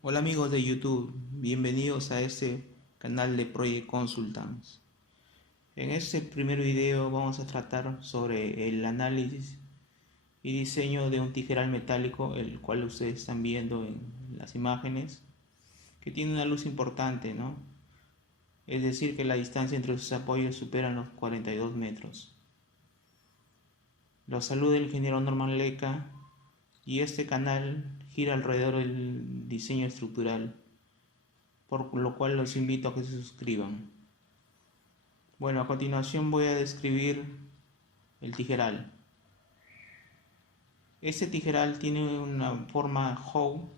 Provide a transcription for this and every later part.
Hola amigos de YouTube, bienvenidos a este canal de Project Consultants. En este primer video vamos a tratar sobre el análisis y diseño de un tijeral metálico, el cual ustedes están viendo en las imágenes, que tiene una luz importante, ¿no? Es decir, que la distancia entre sus apoyos supera los 42 metros. Los saluda el ingeniero Norman Leca y este canal gira alrededor del diseño estructural, por lo cual los invito a que se suscriban. Bueno, a continuación voy a describir el tijeral. Este tijeral tiene una forma how.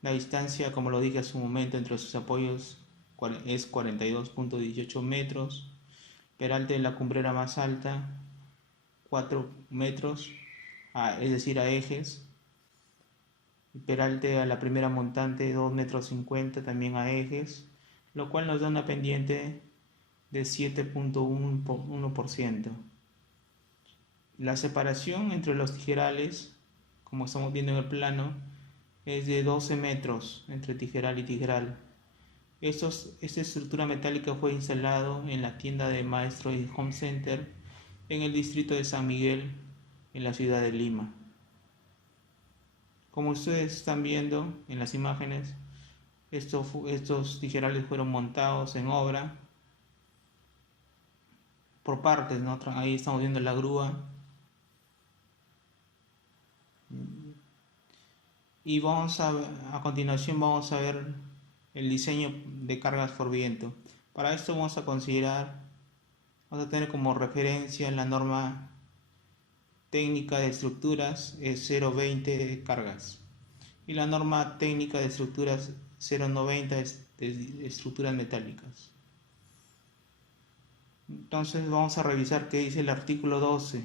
La distancia, como lo dije hace un momento, entre sus apoyos es 42.18 metros. Peralte de la cumbrera más alta, 4 metros, es decir, a ejes. Peralte a la primera montante, 2,50 metros, también a ejes, lo cual nos da una pendiente de 7.1%. La separación entre los tijerales, como estamos viendo en el plano, es de 12 metros entre tijeral y tijeral. Esta estructura metálica fue instalado en la tienda de Maestro y Home Center en el distrito de San Miguel, en la ciudad de Lima. Como ustedes están viendo en las imágenes, estos tijerales fueron montados en obra por partes, ¿no? Ahí estamos viendo la grúa. Y a continuación vamos a ver el diseño de cargas por viento. Para esto vamos a tener como referencia la norma técnica de estructuras es 020 de cargas y la norma técnica de estructuras 090 de estructuras metálicas. Entonces vamos a revisar qué dice el artículo 12,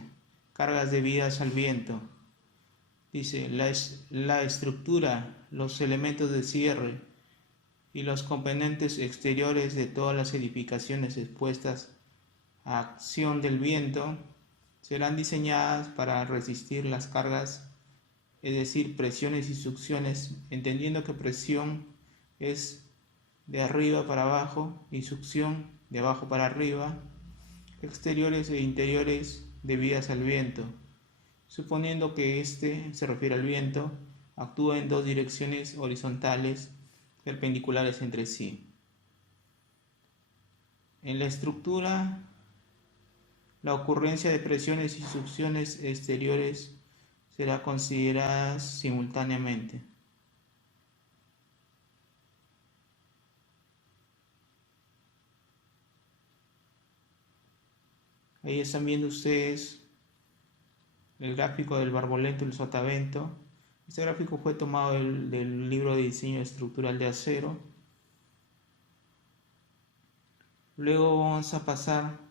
cargas debidas al viento. Dice, la estructura, los elementos de cierre y los componentes exteriores de todas las edificaciones expuestas a acción del viento serán diseñadas para resistir las cargas, es decir, presiones y succiones, entendiendo que presión es de arriba para abajo y succión de abajo para arriba, exteriores e interiores debidas al viento, suponiendo que este se refiere al viento, actúa en dos direcciones horizontales perpendiculares entre sí. En la estructura, la ocurrencia de presiones y succiones exteriores será considerada simultáneamente. Ahí están viendo ustedes el gráfico del barbolento y el sotavento. Este gráfico fue tomado del libro de diseño estructural de acero. Luego vamos a pasar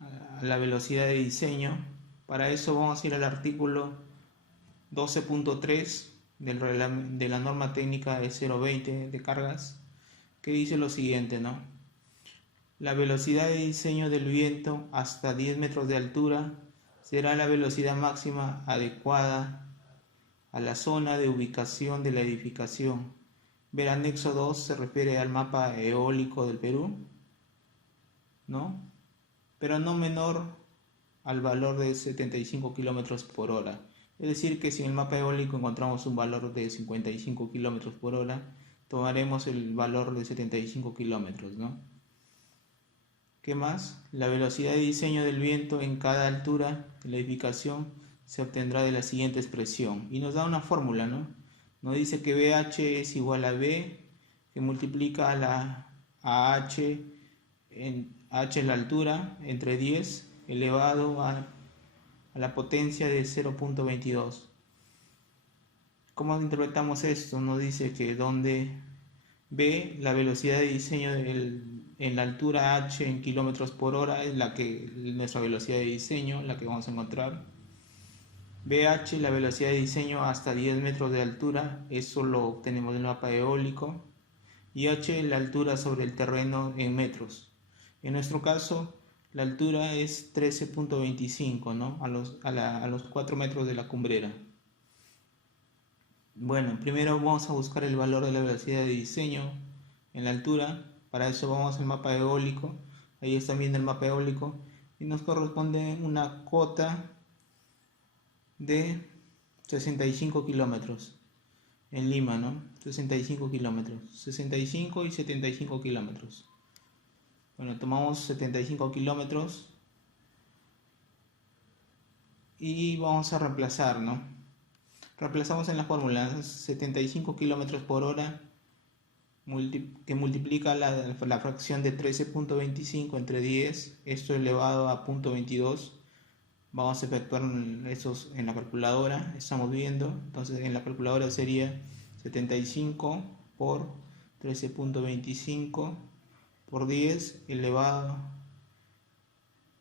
a la velocidad de diseño. Para eso vamos a ir al artículo 12.3 de la norma técnica de 020 de cargas, que dice lo siguiente, ¿no? La velocidad de diseño del viento hasta 10 metros de altura será la velocidad máxima adecuada a la zona de ubicación de la edificación. Ver anexo 2 se refiere al mapa eólico del Perú, ¿no? Pero no menor al valor de 75 kilómetros por hora. Es decir, que si en el mapa eólico encontramos un valor de 55 kilómetros por hora, tomaremos el valor de 75 kilómetros, ¿no? ¿Qué más? La velocidad de diseño del viento en cada altura de la edificación se obtendrá de la siguiente expresión. Y nos da una fórmula, ¿no? Nos dice que BH es igual a B, que multiplica a H, H es la altura, entre 10 elevado a la potencia de 0.22. ¿Cómo interpretamos esto? Nos dice que donde B, la velocidad de diseño en la altura H en kilómetros por hora es nuestra velocidad de diseño, la que vamos a encontrar. BH, la velocidad de diseño hasta 10 metros de altura, eso lo obtenemos del mapa eólico. Y H, la altura sobre el terreno en metros. En nuestro caso, la altura es 13.25, ¿no? A los 4 metros de la cumbrera. Bueno, primero vamos a buscar el valor de la velocidad de diseño en la altura. Para eso vamos al mapa eólico. Ahí están viendo el mapa eólico. Y nos corresponde una cota de 65 kilómetros en Lima, ¿no? 65 kilómetros. 65 y 75 kilómetros. Bueno, tomamos 75 kilómetros y vamos a reemplazar, ¿no? Reemplazamos en la fórmula 75 kilómetros por hora que multiplica la fracción de 13.25 entre 10, esto elevado a 0.22. Vamos a efectuar esos en la calculadora, estamos viendo, entonces en la calculadora sería 75 por 13.25 por 10 elevado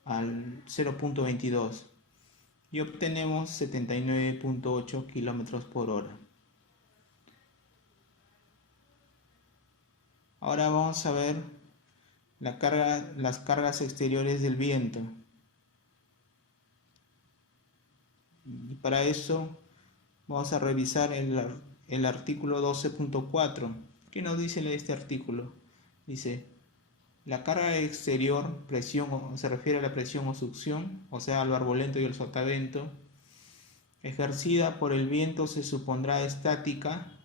al 0.22 y obtenemos 79.8 kilómetros por hora. Ahora vamos a ver las cargas exteriores del viento. Y para eso vamos a revisar el artículo 12.4. ¿Qué nos dice este artículo? Dice, la carga exterior, presión, se refiere a la presión o succión, o sea, al barbolento y el sotavento, ejercida por el viento se supondrá estática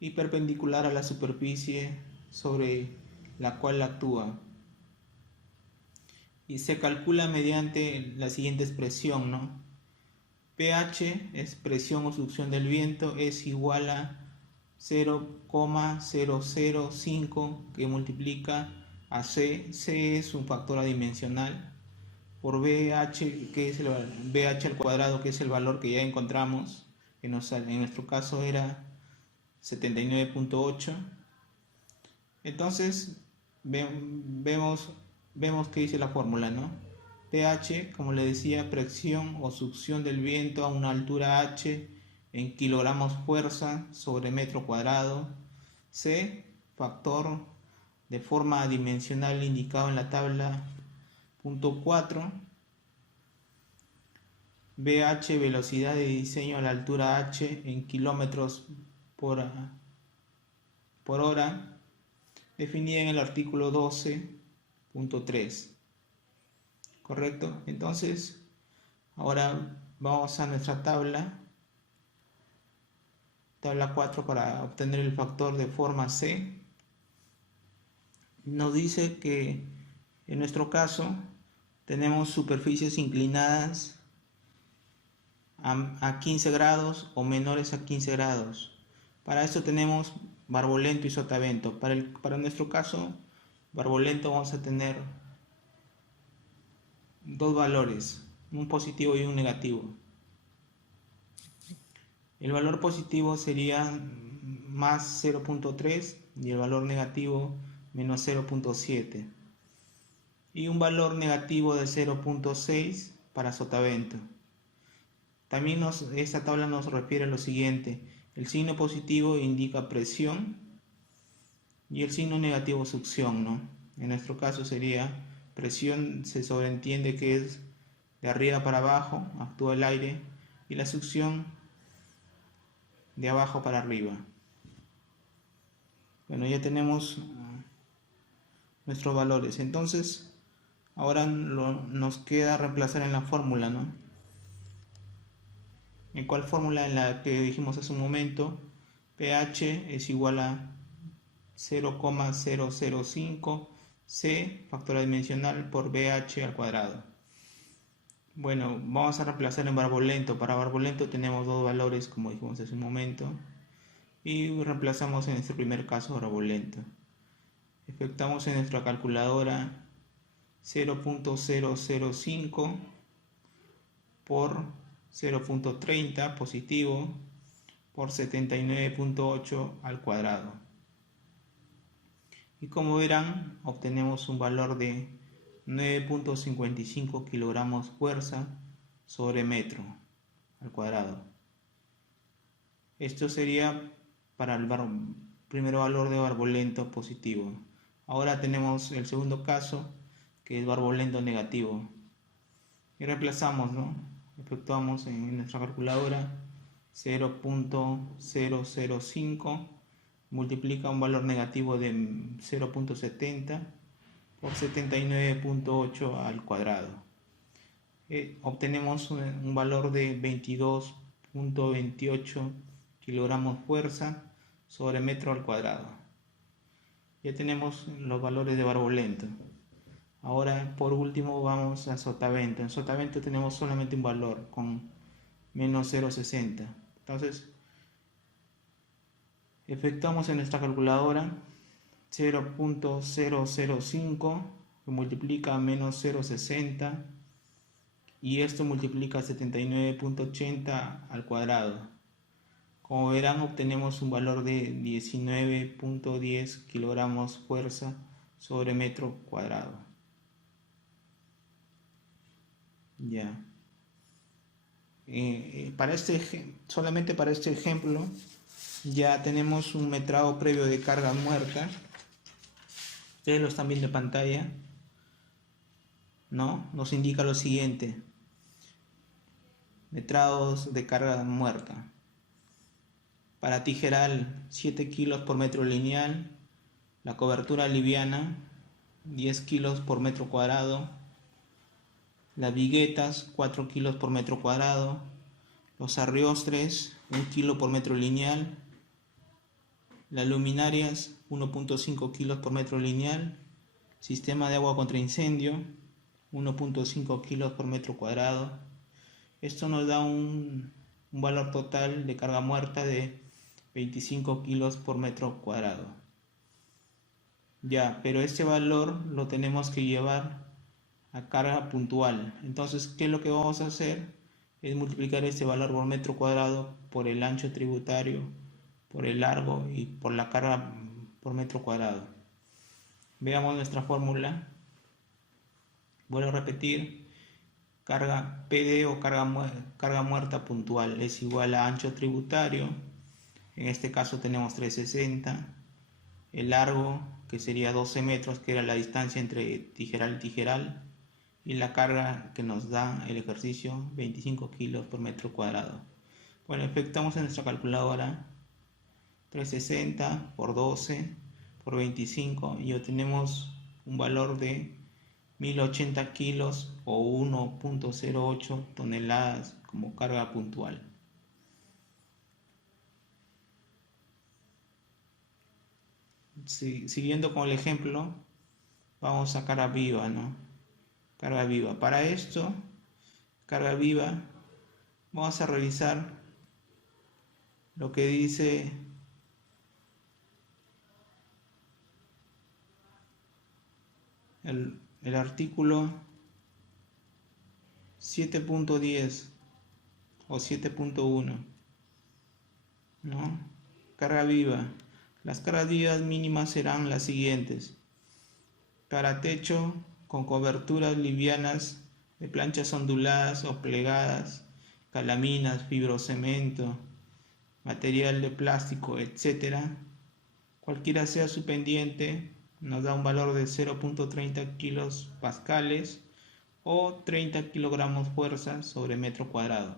y perpendicular a la superficie sobre la cual actúa. Y se calcula mediante la siguiente expresión, ¿no? pH es presión o succión del viento, es igual a 0,005 que multiplica a C. C es un factor adimensional por BH, que es el BH al cuadrado, que es el valor que ya encontramos, que en nuestro caso era 79.8. Entonces vemos que dice la fórmula, ¿no? pH, como le decía, presión o succión del viento a una altura h en kilogramos fuerza sobre metro cuadrado. C, factor de forma adimensional indicado en la tabla punto 4. BH, velocidad de diseño a la altura h en kilómetros por hora, definida en el artículo 12.3. ¿Correcto? Entonces, ahora vamos a nuestra tabla 4 para obtener el factor de forma C. Nos dice que en nuestro caso tenemos superficies inclinadas a 15 grados o menores a 15 grados. Para esto tenemos barbolento y sotavento. Para nuestro caso, barbolento vamos a tener dos valores, un positivo y un negativo. El valor positivo sería más 0.3 y el valor negativo menos 0.7 y un valor negativo de 0.6 para sotavento. También esta tabla nos refiere a lo siguiente: el signo positivo indica presión y el signo negativo succión, ¿no? En nuestro caso sería presión, se sobreentiende que es de arriba para abajo, actúa el aire, y la succión de abajo para arriba. Bueno, ya tenemos nuestros valores. Entonces, ahora nos queda reemplazar en la fórmula, ¿no? ¿En cuál fórmula? En la que dijimos hace un momento, pH es igual a 0,005 C, factor adimensional, por BH al cuadrado. Bueno, vamos a reemplazar en barbolento. Para barbolento tenemos dos valores, como dijimos hace un momento, y reemplazamos en este primer caso barbolento. Efectuamos en nuestra calculadora 0.005 por 0.30 positivo por 79.8 al cuadrado. Y como verán, obtenemos un valor de 9.55 kilogramos fuerza sobre metro al cuadrado. Esto sería para el primer valor de barbolento positivo. Ahora tenemos el segundo caso, que es barbolento negativo. Y reemplazamos, ¿no? Efectuamos en nuestra calculadora 0.005 multiplica un valor negativo de 0.70 por 79.8 al cuadrado. Obtenemos un valor de 22.28 kilogramos fuerza sobre metro al cuadrado. Ya tenemos los valores de Barbolento. Ahora, por último, vamos a Sotavento. En Sotavento tenemos solamente un valor con menos 0.60. Entonces, efectuamos en nuestra calculadora 0.005 que multiplica menos 0.60 y esto multiplica 79.80 al cuadrado. Como verán, obtenemos un valor de 19.10 kilogramos fuerza sobre metro cuadrado. Ya. Solamente para este ejemplo ya tenemos un metrado previo de carga muerta. Ustedes lo están viendo en pantalla, ¿no? Nos indica lo siguiente: metrados de carga muerta. Para tijeral 7 kilos por metro lineal, la cobertura liviana 10 kilos por metro cuadrado, las viguetas 4 kilos por metro cuadrado, los arriostres 1 kilo por metro lineal, las luminarias 1.5 kilos por metro lineal, sistema de agua contra incendio 1.5 kilos por metro cuadrado. Esto nos da un valor total de carga muerta de 25 kilos por metro cuadrado. Ya, pero este valor lo tenemos que llevar a carga puntual. Entonces, ¿qué es lo que vamos a hacer? Es multiplicar este valor por metro cuadrado por el ancho tributario, por el largo y por la carga por metro cuadrado. Veamos nuestra fórmula. Vuelvo a repetir. Carga PD o carga muerta puntual es igual a ancho tributario. En este caso tenemos 360. El largo, que sería 12 metros, que era la distancia entre tijeral y tijeral. Y la carga que nos da el ejercicio, 25 kilos por metro cuadrado. Bueno, efectuamos en nuestra calculadora 360 por 12 por 25 y obtenemos un valor de 1080 kilos o 1.08 toneladas como carga puntual. Siguiendo con el ejemplo, vamos a carga viva, ¿no? Carga viva. Para esto, carga viva, vamos a revisar lo que dice el artículo 7.10 o 7.1, ¿no? Carga viva. Las cargas vivas mínimas serán las siguientes: para techo con coberturas livianas de planchas onduladas o plegadas, calaminas, fibrocemento, material de plástico, etc. Cualquiera sea su pendiente, nos da un valor de 0.30 kilos pascales o 30 kilogramos fuerza sobre metro cuadrado,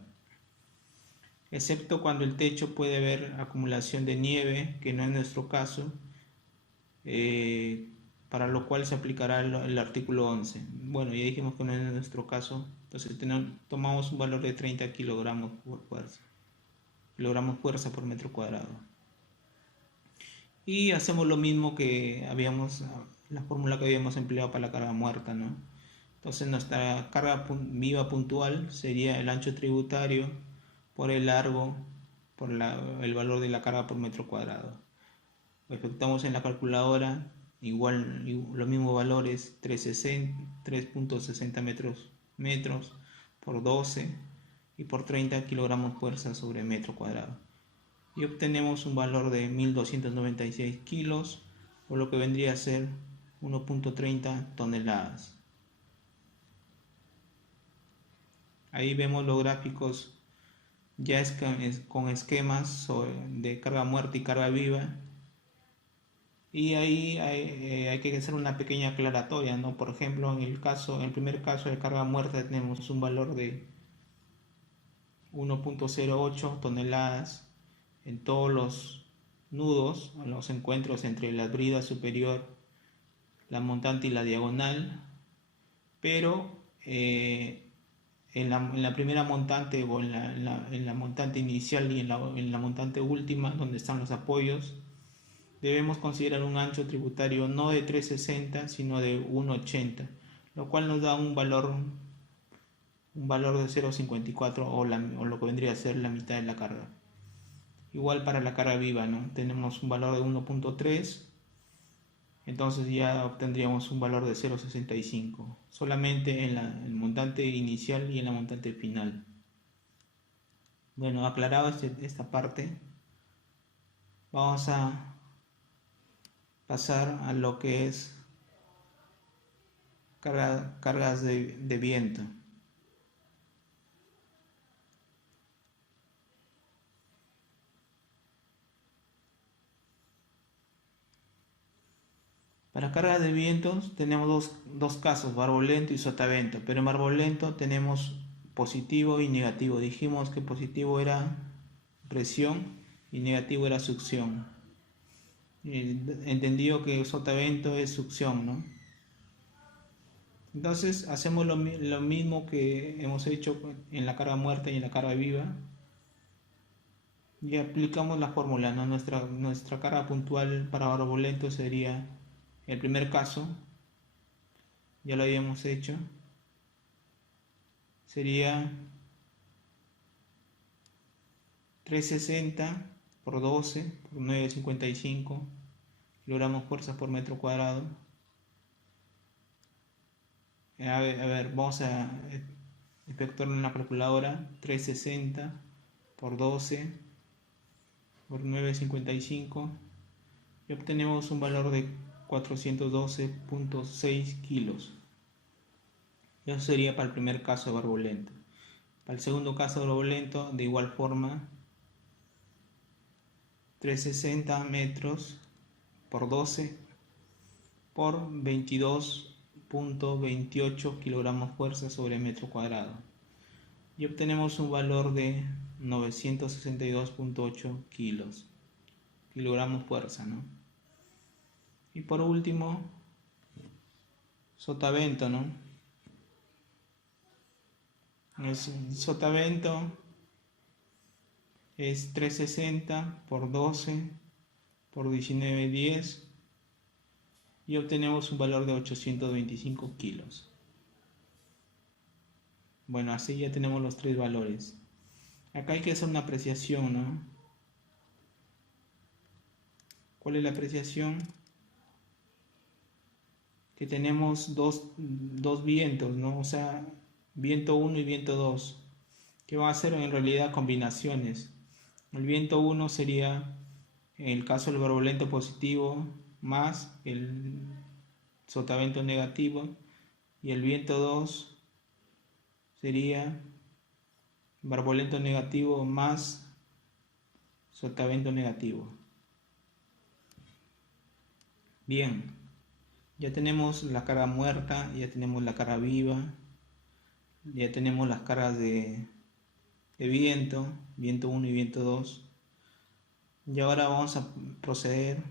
excepto cuando el techo puede haber acumulación de nieve, que no es nuestro caso, para lo cual se aplicará el artículo 11. Bueno, ya dijimos que no es nuestro caso, entonces tomamos un valor de 30 kilogramos fuerza por metro cuadrado. Y hacemos lo mismo que la fórmula que habíamos empleado para la carga muerta, ¿no? Entonces nuestra carga viva puntual sería el ancho tributario por el largo, por el valor de la carga por metro cuadrado. Lo efectuamos en la calculadora, igual los mismos valores, 3.60 metros por 12 y por 30 kilogramos fuerza sobre metro cuadrado. Y obtenemos un valor de 1296 kilos, o lo que vendría a ser 1.30 toneladas. Ahí vemos los gráficos ya con esquemas de carga muerta y carga viva. Y ahí hay que hacer una pequeña aclaratoria, ¿no? Por ejemplo, en el primer caso de carga muerta tenemos un valor de 1.08 toneladas en todos los nudos, en los encuentros entre la brida superior, la montante y la diagonal, pero en la primera montante o en la montante inicial y en la montante última, donde están los apoyos, debemos considerar un ancho tributario no de 360 sino de 180, lo cual nos da un valor de 0.54 o lo que vendría a ser la mitad de la carga. Igual para la carga viva, ¿no? Tenemos un valor de 1.3, entonces ya obtendríamos un valor de 0.65, solamente en el montante inicial y en la montante final. Bueno, aclarado esta parte, vamos a pasar a lo que es cargas de viento. Para cargas de vientos tenemos dos casos, barbolento y sotavento, pero en barbolento tenemos positivo y negativo. Dijimos que positivo era presión y negativo era succión. Entendido que sotavento es succión, ¿no? Entonces hacemos lo mismo que hemos hecho en la carga muerta y en la carga viva y aplicamos la fórmula, ¿no? Nuestra carga puntual para barbolento sería el primer caso, ya lo habíamos hecho, sería 360 por 12 por 9,55 kilogramos fuerza por metro cuadrado. A ver, vamos a efectuarlo en la calculadora. 360 por 12 por 9,55 y obtenemos un valor de 412.6 kilos. Eso sería para el primer caso de barbolento. Para el segundo caso de barbolento, de igual forma, 360 metros por 12 por 22.28 kilogramos fuerza sobre metro cuadrado. Y obtenemos un valor de 962.8 kilogramos fuerza, ¿no? Y por último, sotavento, ¿no? Sotavento es 360 por 12 por 19,10 y obtenemos un valor de 825 kilos. Bueno, así ya tenemos los tres valores. Acá hay que hacer una apreciación, ¿no? ¿Cuál es la apreciación? Que tenemos dos vientos, ¿no? O sea, viento 1 y viento 2, que van a ser en realidad combinaciones. El viento 1 sería, en el caso del barbolento positivo, más el sotavento negativo, y el viento 2 sería barbolento negativo más sotavento negativo. Bien, ya tenemos la carga muerta, ya tenemos la carga viva, ya tenemos las cargas de viento 1 y viento 2. Y ahora vamos a proceder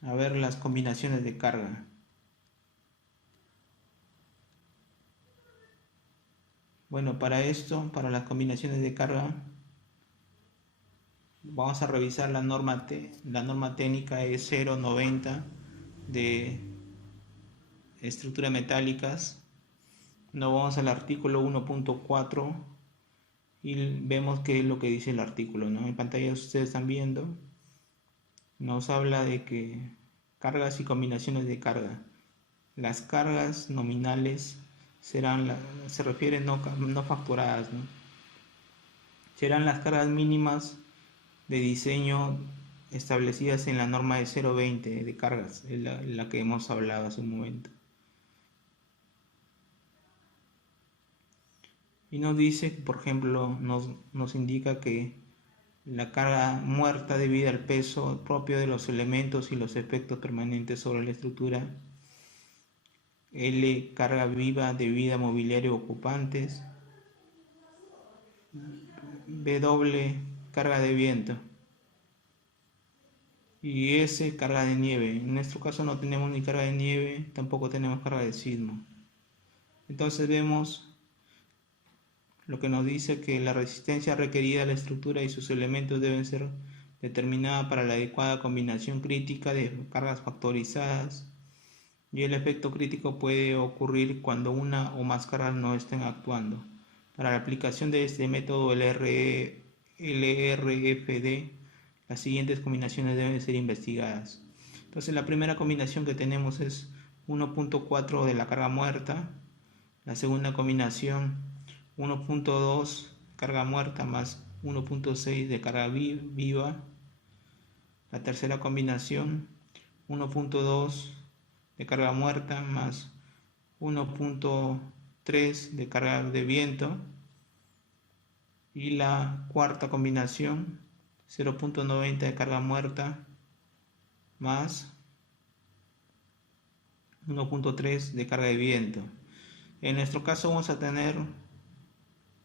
a ver las combinaciones de carga. Bueno, para esto, para las combinaciones de carga, vamos a revisar la norma técnica es 0,90 de estructuras metálicas. Nos vamos al artículo 1.4 y vemos qué es lo que dice el artículo, ¿no? En pantalla ustedes están viendo, nos habla de que cargas y combinaciones de carga. Las cargas nominales se refieren no factoradas, ¿no? Serán las cargas mínimas de diseño establecidas en la norma de 0,20 de cargas, la que hemos hablado hace un momento. Y nos dice, por ejemplo, nos indica que la carga muerta debido al peso propio de los elementos y los efectos permanentes sobre la estructura. L, carga viva debida a mobiliario ocupantes. W carga de viento y S carga de nieve. En nuestro caso no tenemos ni carga de nieve, tampoco tenemos carga de sismo. Entonces vemos lo que nos dice que la resistencia requerida a la estructura y sus elementos deben ser determinada para la adecuada combinación crítica de cargas factorizadas, y el efecto crítico puede ocurrir cuando una o más cargas no estén actuando. Para la aplicación de este método LRFD, las siguientes combinaciones deben ser investigadas. Entonces la primera combinación que tenemos es 1.4 de la carga muerta, la segunda combinación 1.2 carga muerta más 1.6 de carga viva, la tercera combinación 1.2 de carga muerta más 1.3 de carga de viento, y la cuarta combinación 0.90 de carga muerta más 1.3 de carga de viento. En nuestro caso vamos a tener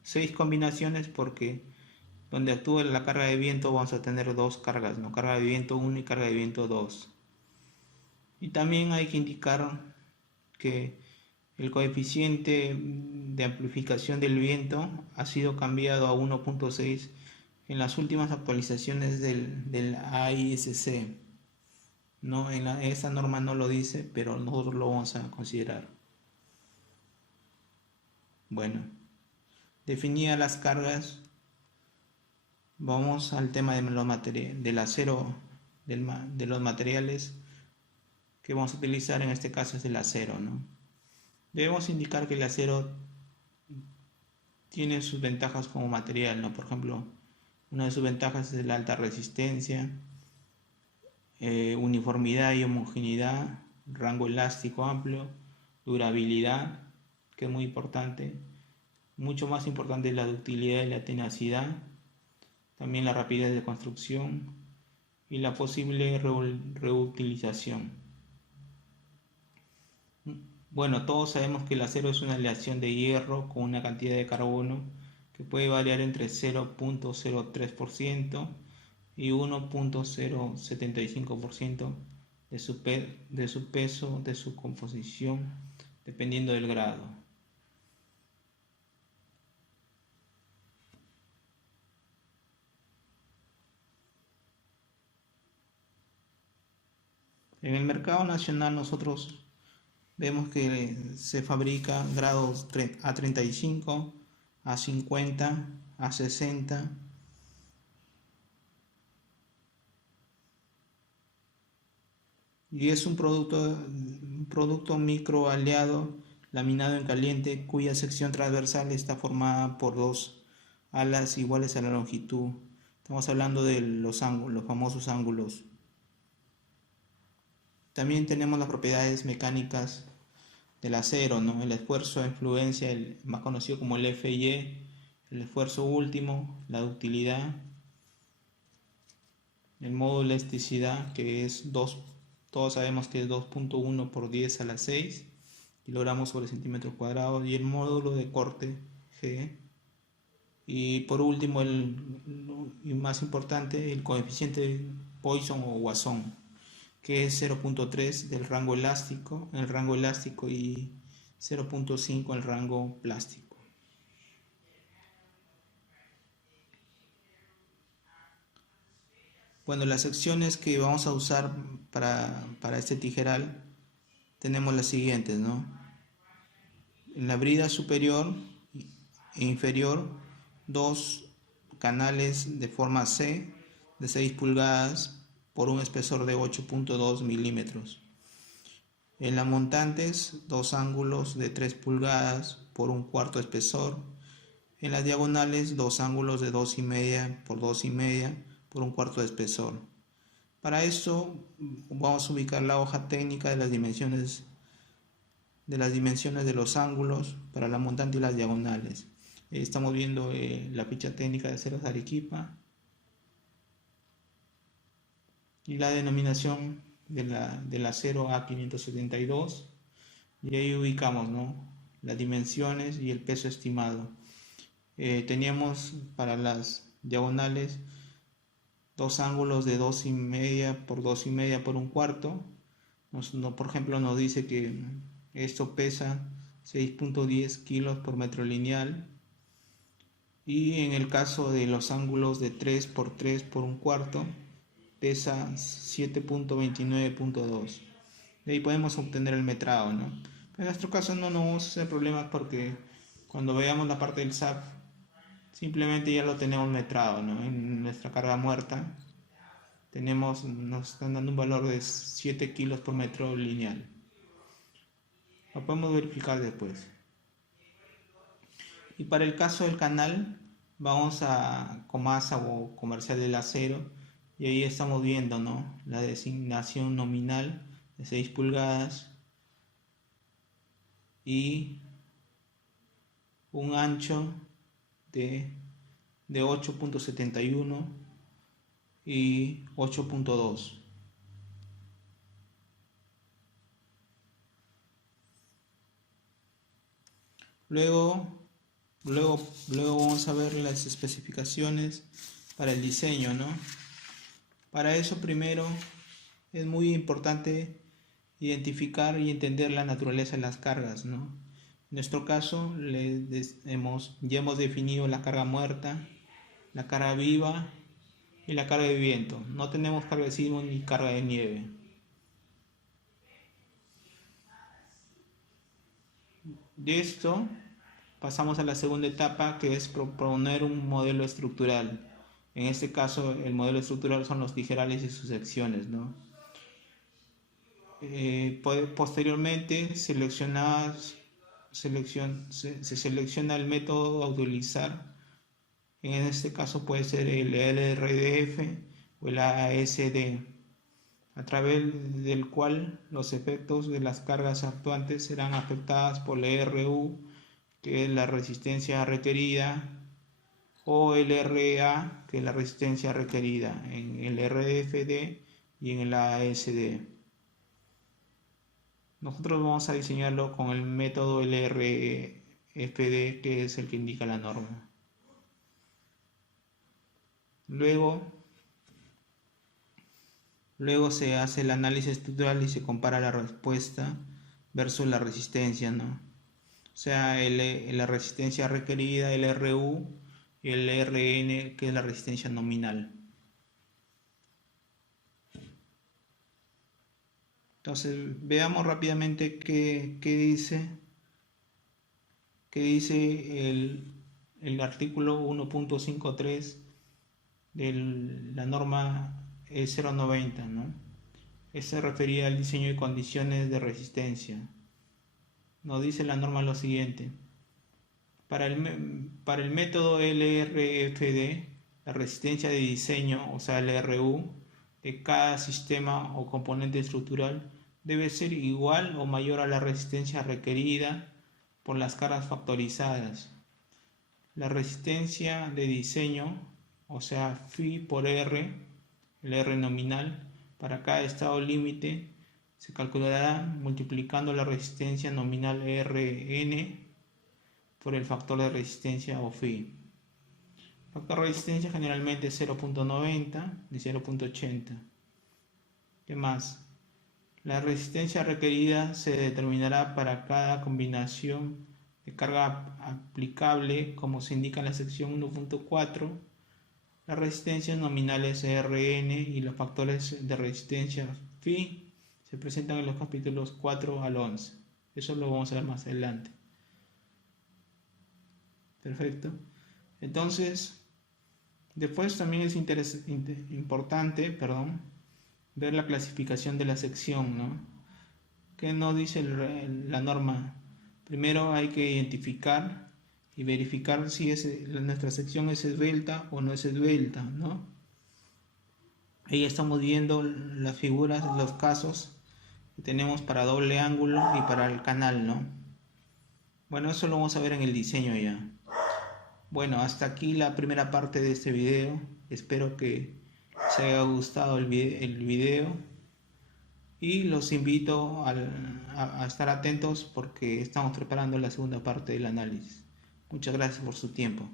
6 combinaciones porque donde actúa la carga de viento vamos a tener dos cargas, ¿no? Carga de viento 1 y carga de viento 2. Y también hay que indicar que el coeficiente de amplificación del viento ha sido cambiado a 1.6 en las últimas actualizaciones del AISC. No, esa norma no lo dice, pero nosotros lo vamos a considerar. Bueno, definidas las cargas, vamos al tema de del acero, de los materiales que vamos a utilizar. En este caso es el acero, ¿no? Debemos indicar que el acero tiene sus ventajas como material, ¿no? Por ejemplo, una de sus ventajas es la alta resistencia, uniformidad y homogeneidad, rango elástico amplio, durabilidad, que es muy importante. Mucho más importante es la ductilidad y la tenacidad, también la rapidez de construcción y la posible reutilización. Bueno, todos sabemos que el acero es una aleación de hierro con una cantidad de carbono que puede variar entre 0.03% y 1.075% de su peso, de su composición, dependiendo del grado. En el mercado nacional nosotros vemos que se fabrica grados A35, A50, A60, y es un producto micro aleado laminado en caliente cuya sección transversal está formada por dos alas iguales a la longitud. Estamos hablando de los ángulos, los famosos ángulos. También tenemos las propiedades mecánicas del acero, ¿no? El esfuerzo de influencia, el más conocido como el FY, el esfuerzo último, la ductilidad, el módulo de elasticidad, que es 2, todos sabemos que es 2.1 por 10 a la 6 kilogramos sobre centímetro cuadrado, y el módulo de corte G. Y por último, y más importante, el coeficiente de Poisson o Poisson, que es 0.3 del rango elástico, y 0.5 el rango plástico. Bueno, las secciones que vamos a usar para este tijeral tenemos las siguientes, ¿no? En la brida superior e inferior, dos canales de forma C de 6 pulgadas por un espesor de 8.2 milímetros. En las montantes, dos ángulos de 3 pulgadas por un cuarto espesor. En las diagonales, dos ángulos de 2,5 por 2,5 por un cuarto de espesor. Para esto vamos a ubicar la hoja técnica de las dimensiones de los ángulos para la montante y las diagonales. Estamos viendo la ficha técnica de Aceros Arequipa y la denominación del acero A572, y ahí ubicamos, ¿no?, las dimensiones y el peso estimado. Teníamos para las diagonales dos ángulos de 2,5 por 2,5 por 1/4. Por ejemplo, nos dice que esto pesa 6.10 kilos por metro lineal. Y en el caso de los ángulos de 3 por 3 por 1/4, pesa 7.29.2. De ahí podemos obtener el metrado, ¿no? En nuestro caso no nos vamos a hacer problemas porque cuando veamos la parte del SAP, simplemente ya lo tenemos metrado, ¿no? En nuestra carga muerta nos están dando un valor de 7 kilos por metro lineal. Lo podemos verificar después. Y para el caso del canal, vamos a Comasa o Comercial del Acero, y ahí estamos viendo, ¿no?, la designación nominal de 6 pulgadas y un ancho de 8.71 y 8.2. Luego vamos a ver las especificaciones para el diseño, ¿no? Para eso primero es muy importante identificar y entender la naturaleza de las cargas, ¿no? En nuestro caso ya hemos definido la carga muerta, la carga viva y la carga de viento. No tenemos carga de sismo ni carga de nieve. De esto pasamos a la segunda etapa, que es proponer un modelo estructural. En este caso, el modelo estructural son los tijerales y sus secciones, ¿no? Posteriormente se selecciona el método a utilizar. En este caso puede ser el LRDF o el ASD, a través del cual los efectos de las cargas actuantes serán afectadas por la RU, que es la resistencia requerida, o el RA, que es la resistencia requerida en el RDFD y en el ASD. Nosotros vamos a diseñarlo con el método LRFD, que es el que indica la norma. Luego se hace el análisis estructural y se compara la respuesta versus la resistencia, ¿no? O sea, la resistencia requerida, el RU, y el RN, que es la resistencia nominal. Entonces, veamos rápidamente qué dice el artículo 1.53 de la norma E090, ¿no? Se refería al diseño y condiciones de resistencia. Nos dice la norma lo siguiente: para el método LRFD, la resistencia de diseño, o sea, el RU, de cada sistema o componente estructural debe ser igual o mayor a la resistencia requerida por las cargas factorizadas. La resistencia de diseño, o sea, phi por R, el R nominal, para cada estado límite se calculará multiplicando la resistencia nominal Rn por el factor de resistencia o phi. El factor de resistencia generalmente es 0.90 y 0.80. ¿Qué más? La resistencia requerida se determinará para cada combinación de carga aplicable, como se indica en la sección 1.4. Las resistencias nominales Rn y los factores de resistencia phi se presentan en los capítulos 4 al 11. Eso lo vamos a ver más adelante. Perfecto. Entonces, después también es importante ver la clasificación de la sección, ¿no? ¿Qué nos dice la norma? Primero hay que identificar y verificar si nuestra sección es esbelta o no es esbelta, ¿no? Ahí estamos viendo las figuras, los casos que tenemos para doble ángulo y para el canal, ¿no? Bueno, eso lo vamos a ver en el diseño ya. Bueno, hasta aquí la primera parte de este video. Espero que les haya gustado el video y los invito a estar atentos porque estamos preparando la segunda parte del análisis. Muchas gracias por su tiempo.